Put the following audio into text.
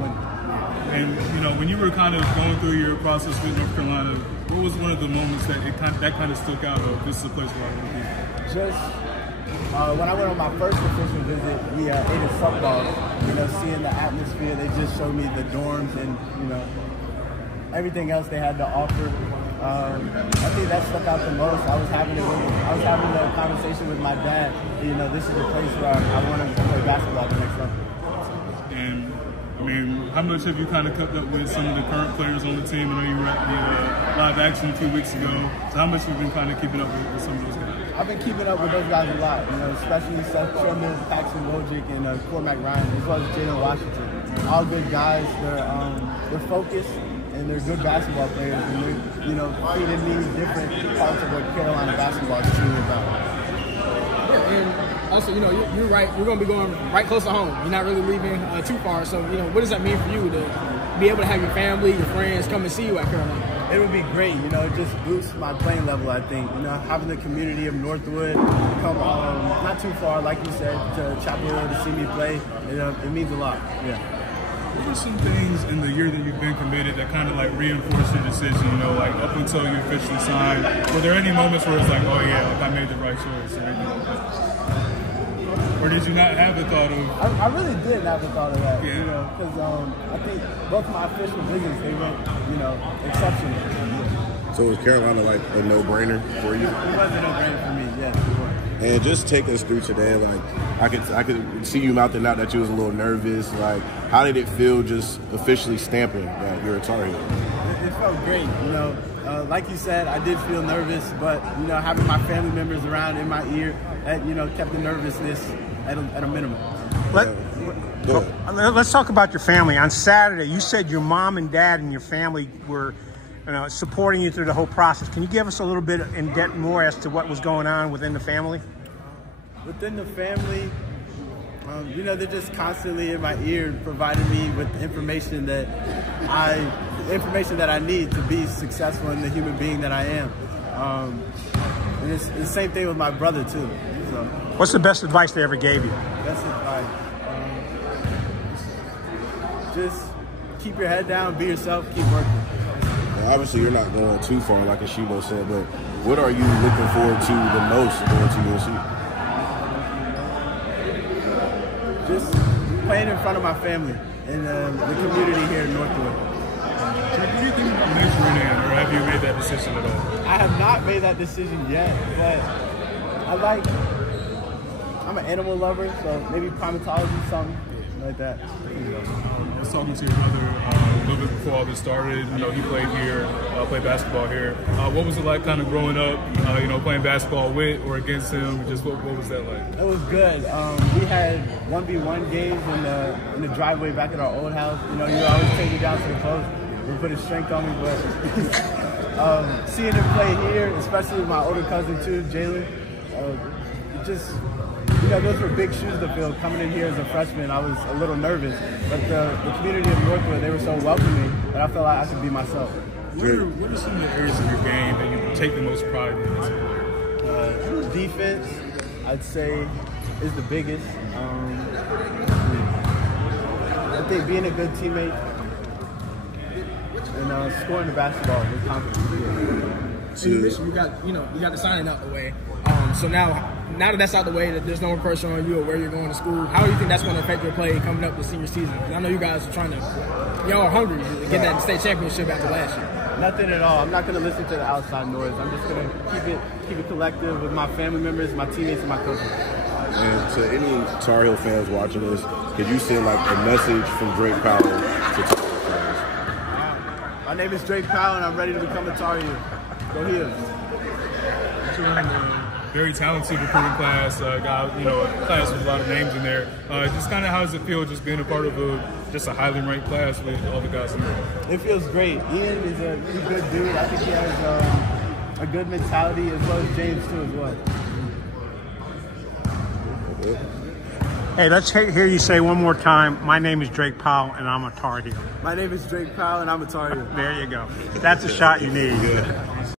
winning. And, you know, when you were kind of going through your process with North Carolina, what was one of the moments that kind of stuck out of this is a place where I want to be? Just when I went on my first official visit, we ate at football. You know, seeing the atmosphere, they just showed me the dorms and, you know, everything else they had to offer. I think that stuck out the most. I was having a conversation with my dad. You know, this is a place where I want to play basketball the next level. And I mean, how much have you kind of kept up with some of the current players on the team? I know you were at the live action a few weeks ago. So how much have you been kind of keeping up with some of those guys? I've been keeping up with those guys a lot, you know, especially Seth Trimble, Paxton Wojcik, and Cormac Ryan, as well as Jalen Washington. All good guys. They're focused and they're good basketball players, and they're, you know, feeding me different parts of what Carolina basketball is truly about. And also, you know, you're right. You're going to be going right close to home. You're not really leaving too far. So, you know, what does that mean for you to be able to have your family, your friends come and see you at Carolina? It would be great, you know, it just boosts my playing level, I think. You know, having the community of Northwood come not too far, like you said, to Chatham to see me play, it means a lot, yeah. What are some things in the year that you've been committed that kind of like reinforced your decision, you know, like up until you officially signed? Were there any moments where it's like, oh yeah, like I made the right choice or anything like that? Or did you not have the thought of? I really did have the thought of that, yeah. You know, because I think both my official visits, they went, you know, exceptional. So was Carolina like a no-brainer for you? It was a no-brainer for me, yes. And just take us through today. Like I could see you mouthing out that you was a little nervous. Like, how did it feel just officially stamping that you're a Tar Heel? It felt great, you know. Like you said, I did feel nervous, but you know, having my family members around in my ear, that, you know, kept the nervousness at a minimum. Let's talk about your family. On Saturday, you said your mom and dad and your family were supporting you through the whole process. Can you give us a little bit in depth more as to what was going on within the family? Within the family, you know, they're just constantly in my ear providing me with the information that I need to be successful in the human being that I am. And it's the same thing with my brother too. So, what's the best advice they ever gave you? Best advice, just keep your head down, be yourself, keep working. Well, obviously, you're not going too far, like Ashibo said, but what are you looking forward to the most going to UNC? Just playing in front of my family and the community here in Northwood. So do you think you major in, or have you made that decision at all? I have not made that decision yet, but I'm an animal lover, so maybe primatology, something like that. I was talking to your brother a little bit before all this started. You know, he played here, played basketball here. What was it like kind of growing up, you know, playing basketball with or against him? Just what was that like? It was good. We had 1v1 games in the driveway back at our old house. You know, you always take me down to the post and put his strength on me, but seeing him play here, especially with my older cousin too, Galin, it just, you know, those were big shoes to fill. Coming in here as a freshman, I was a little nervous, but the community of Northwood, they were so welcoming that I felt like I could be myself. What are some of the areas of your game that you take the most pride in? Defense, I'd say, is the biggest. I think being a good teammate and scoring the basketball with confidence. So you got the signing out the way. So now that that's out the way, that there's no pressure on you or where you're going to school, how do you think that's going to affect your play coming up the senior season? Because I know you guys are y'all are hungry to get that state championship after last year. Nothing at all. I'm not going to listen to the outside noise. I'm just going to keep it collective with my family members, my teammates, and my coaches. And to any Tar Heel fans watching this, could you send like a message from Drake Powell to Tar Heel fans? My name is Drake Powell, and I'm ready to become a Tar Heel. Go Heels. Very talented recruiting class, you know, a class with a lot of names in there. Just kind of how does it feel just being a part of just a highly ranked class with all the guys in there? It feels great. Ian is a good dude. I think he has a good mentality, as well as James too, as well. Hey, let's hear you say one more time, my name is Drake Powell, and I'm a Tar Heel. My name is Drake Powell, and I'm a Tar Heel. There you go. That's a shot you need.